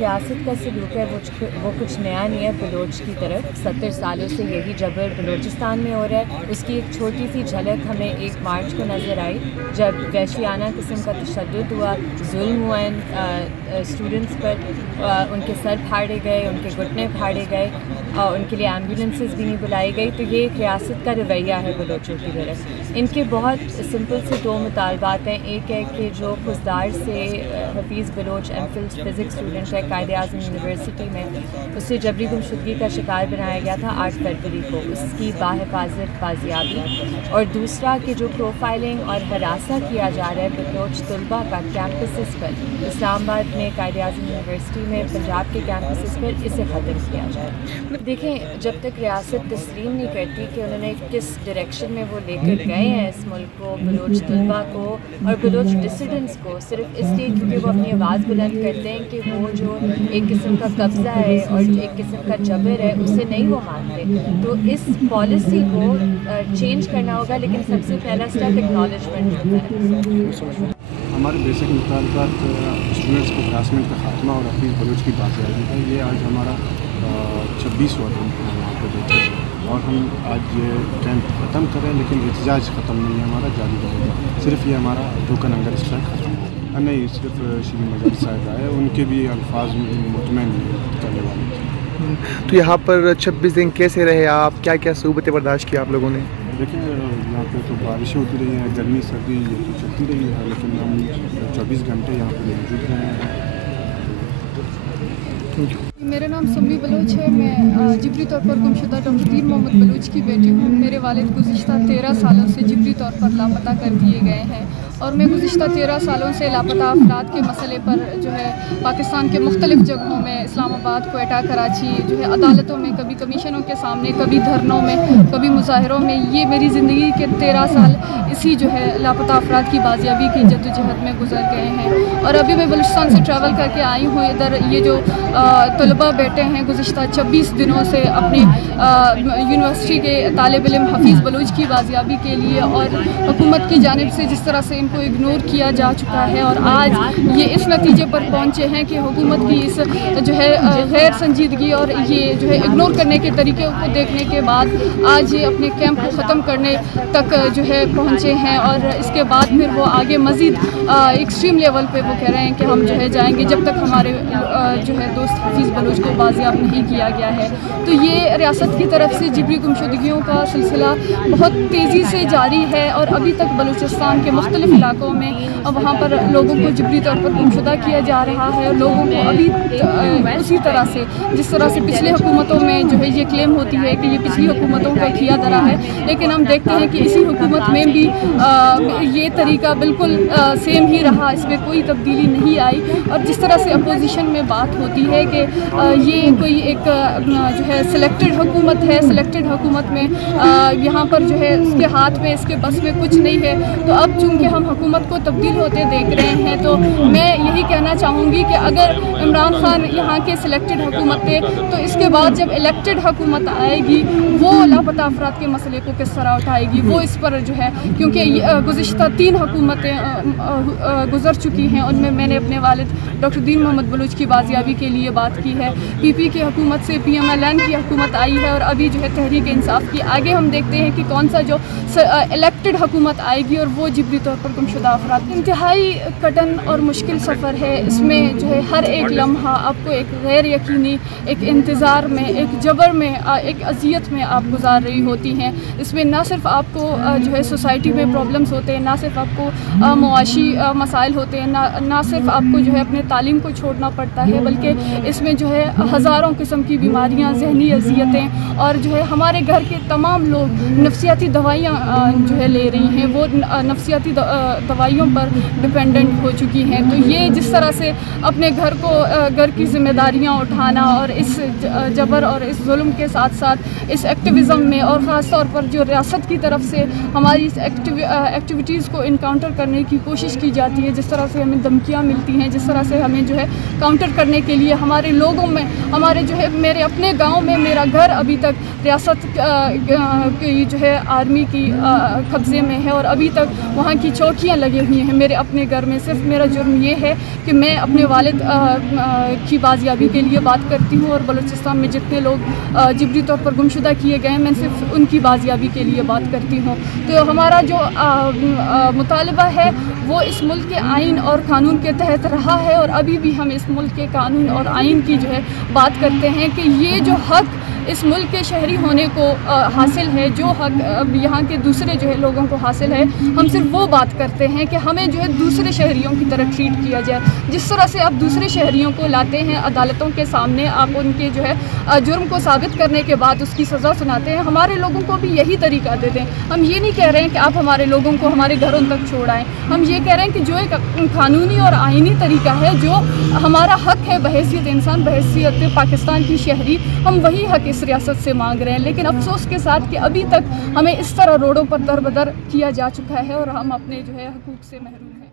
ریاست کا سلوک ہے وہ کچھ نیا نہیں ہے بلوچ کی طرف. 70 سالوں سے یہی جبر بلوچستان میں ہو رہا ہے. اس کی ایک چھوٹی سی جھلک ہمیں 1 مارچ کو نظر آئی جب وحشیانہ قسم کا تشدد ہوا, ظلم ہوا اسٹوڈنٹس پر. ان کے سر پھاڑے گئے, ان کے گھٹنے پھاڑے گئے, ان کے لیے ایمبولینسز بھی نہیں بلائی گئی. تو یہ ایک ریاست کا رویہ ہے بلوچوں کی طرف. ان کے بہت سمپل سے 2 مطالبات ہیں. ایک ہے کہ جو خزدار سے Hafeez Baloch M Phil physics student ہے قائد اعظم یونیورسٹی میں, اسے جبری گمشدگی کا شکار بنایا گیا تھا 8 فروری کو, اس کی باحفاظت بازیابی. اور دوسرا کہ جو پروفائلنگ اور ہراساں کیا جا رہا ہے بلوچ طلباء کا کیمپسز پر, اسلام آباد میں قائد اعظم یونیورسٹی میں, پنجاب کے کیمپسز پر, اسے ختم کیا جائے. دیکھیں جب تک ریاست تسلیم نہیں کرتی کہ انہوں نے کس ڈائریکشن میں وہ لے کر گئے ہیں اس ملک کو, بلوچ طلباء کو اور بلوچ ڈسیڈنٹس کو, صرف اس لیے کیونکہ وہ اپنی آواز بلند کرتے ہیں کہ وہ جو ایک قسم کا قبضہ ہے اور ایک قسم کا جبر ہے اسے نہیں وہ مانتے. تو اس پالیسی کو چینج کرنا ہوگا, لیکن سب سے پہلا اسٹیپ ایکنالجمنٹ ہوتا ہے. ہمارے بیسک مطالبات اسٹوڈنٹس کو ہراسمنٹ کا خاتمہ اور حفیظ بلوچ کی بازیابی ہے. یہ آج ہمارا 26واں دن یہاں پہ بیٹھے ہیں اور ہم آج یہ کیمپ ختم کریں, لیکن احتجاج ختم نہیں ہے ہمارا, جاری رہے گا. صرف یہ ہمارا ٹوکن انگر اسٹرائک ختم نہیں, صرف شری مجاہد صاحب آئے, ان کے بھی الفاظ مطمئن کرنے والے تھے. تو یہاں پر 26 دن کیسے رہے آپ, کیا کیا صعوبتیں برداشت کی آپ لوگوں نے؟ دیکھیں یہاں پہ تو بارشیں ہوتی رہی ہیں, گرمی سردی یہ تو چلتی رہی ہے, لیکن ہم 24 گھنٹے یہاں پہ موجود رہے ہیں. میرا نام سمی بلوچ ہے. میں جبری طور پر گمشدہ ڈاکٹر دین محمد بلوچ کی بیٹی ہوں. میرے والد گزشتہ 13 سالوں سے جبری طور پر لاپتہ کر دیے گئے ہیں اور میں گزشتہ 13 سالوں سے لاپتہ افراد کے مسئلے پر جو ہے پاکستان کے مختلف جگہوں میں, اسلام آباد, کوئٹہ, کراچی, جو ہے عدالتوں میں, کبھی کمیشنوں کے سامنے, کبھی دھرنوں میں, کبھی مظاہروں میں, یہ میری زندگی کے 13 سال اسی جو ہے لاپتہ افراد کی بازیابی کی جدوجہد میں گزر گئے ہیں. اور ابھی میں بلوچستان سے ٹریول کر کے آئی ہوں ادھر. یہ جو طلباء بیٹھے ہیں گزشتہ 26 دنوں سے اپنی یونیورسٹی کے طالب علم حفیظ بلوچ کی بازیابی کے لیے, اور حکومت کی جانب سے جس طرح سے ان کو اگنور کیا جا چکا ہے, اور آج یہ اس نتیجے پر پہنچے ہیں کہ حکومت کی اس جو ہے غیر سنجیدگی اور یہ جو ہے اگنور کرنے کے طریقے کو دیکھنے کے بعد آج یہ اپنے کیمپ کو ختم کرنے تک جو ہے پہنچے ہیں. اور اس کے بعد پھر وہ آگے مزید ایکسٹریم لیول پہ وہ کہہ رہے ہیں کہ ہم جو ہے جائیں گے جب تک ہمارے جو ہے دوست حفیظ بلوچ کو بازیاب نہیں کیا گیا ہے. تو یہ ریاست کی طرف سے جبری گمشدگیوں کا سلسلہ بہت تیزی سے جاری ہے, اور ابھی تک بلوچستان کے مختلف علاقوں میں وہاں پر لوگوں کو جبری طور پر گمشدہ کیا جا رہا ہے. اور لوگوں کو ابھی اسی طرح سے جس طرح سے پچھلے حکومتوں میں جو ہے یہ کلیم ہوتی ہے کہ یہ پچھلی حکومتوں کا کیا دھرا ہے, لیکن ہم دیکھتے ہیں کہ اسی حکومت میں بھی یہ طریقہ بالکل سیم ہی رہا, اس میں کوئی تبدیلی نہیں آئی. اور جس طرح سے اپوزیشن میں بات ہوتی ہے کہ یہ کوئی ایک جو ہے سلیکٹڈ حکومت ہے, سلیکٹڈ حکومت میں یہاں پر جو ہے اس کے ہاتھ میں, اس کے بس میں کچھ نہیں ہے. تو اب چونکہ ہم حکومت کو تبدیل ہوتے دیکھ رہے ہیں, تو میں یہی کہنا چاہوں گی کہ اگر عمران خان یہاں کے سلیکٹڈ حکومت تھے تو اس کے بعد جب الیکٹڈ حکومت آئے گی وہ لاپتہ افراد کے مسئلے کو کس طرح اٹھائے گی, وہ اس پر جو ہے, کیونکہ گزشتہ 3 حکومتیں گزر چکی ہیں, ان میں نے اپنے والد ڈاکٹر دین محمد بلوچ کی بازیابی کے لیے بات کی ہے. پی پی کی حکومت سے PMLN کی حکومت آئی ہے, اور ابھی جو ہے تحریک انصاف کی. آگے ہم دیکھتے ہیں کہ کون سا جو الیکٹڈ حکومت آئے گی اور وہ جبری طور پر گمشدہ افراد. انتہائی کٹن اور مشکل سفر ہے. اس میں جو ہے ہر ایک لمحہ آپ کو ایک غیر یقینی, ایک انتظار میں, ایک جبر میں, ایک اذیت میں آپ گزار رہی ہوتی ہیں. اس میں نہ صرف آپ کو جو ہے سوسائٹی میں پرابلمس ہوتے ہیں, نہ صرف آپ کو معاشی مسائل ہوتے ہیں, نہ صرف آپ کو جو ہے اپنے تعلیم کو چھوڑنا پڑتا ہے, بلکہ اس میں جو ہے ہزاروں قسم کی بیماریاں, ذہنی اذیتیں, اور جو ہے ہمارے گھر کے تمام لوگ نفسیاتی دوائیاں جو ہے لے رہی ہیں, وہ نفسیاتی دوائیوں پر ڈپینڈنٹ ہو چکی ہیں. تو یہ جس طرح سے اپنے گھر کی ذمہ داریاں اٹھانا اور اس جبر اور اس ظلم کے ساتھ ساتھ اس ایکٹیویزم میں, اور خاص طور پر جو ریاست کی طرف سے ہماری اس ایکٹیویٹیز کو انکاؤنٹر کرنے کی کوشش کی جاتی ہے, جس طرح سے ہمیں دھمکیاں ملتی ہیں, جس طرح سے ہمیں جو ہے کاؤنٹر کرنے کے لیے ہمارے لوگوں میں, ہمارے جو ہے میرے اپنے گاؤں میں, میرا گھر ابھی تک ریاست کی جو ہے آرمی کی قبضے میں ہے, اور ابھی تک وہاں کی چوکیاں لگی ہوئی ہیں میرے اپنے گھر میں. صرف میرا جرم یہ ہے کہ میں اپنے والد کی بازیابی کے لیے بات کرتی ہوں، اور بلوچستان میں جتنے لوگ جبری طور پر گمشدہ کیے گئے ہیں میں صرف ان کی بازیابی کے لیے بات کرتی ہوں۔ تو ہمارا جو مطالبہ ہے وہ اس ملک کے آئین اور قانون کے تحت رہا ہے، اور ابھی بھی ہم اس ملک کے قانون اور آئین کی جو ہے بات کرتے ہیں کہ یہ جو حق اس ملک کے شہری ہونے کو حاصل ہے، جو حق یہاں کے دوسرے جو ہے لوگوں کو حاصل ہے، ہم صرف وہ بات کرتے ہیں کہ ہمیں جو ہے دوسرے شہریوں کی طرح ٹریٹ کیا جائے۔ جس طرح سے آپ دوسرے شہریوں کو لاتے ہیں عدالتوں کے سامنے، آپ ان کے جو ہے جرم کو ثابت کرنے کے بعد اس کی سزا سناتے ہیں، ہمارے لوگوں کو بھی یہی طریقہ دے دیں۔ ہم یہ نہیں کہہ رہے ہیں کہ آپ ہمارے لوگوں کو ہمارے گھروں تک چھوڑائیں، ہم یہ کہہ رہے ہیں کہ جو ایک قانونی اور آئینی طریقہ ہے، جو ہمارا حق ہے بحیثیت انسان، بحیثیت پاکستان کی شہری، ہم وہی حق اس ریاست سے مانگ رہے ہیں۔ لیکن افسوس کے ساتھ کہ ابھی تک ہمیں اس طرح روڈوں پر در بدر کیا جا چکا ہے اور ہم اپنے جو ہے حقوق سے محروم ہیں۔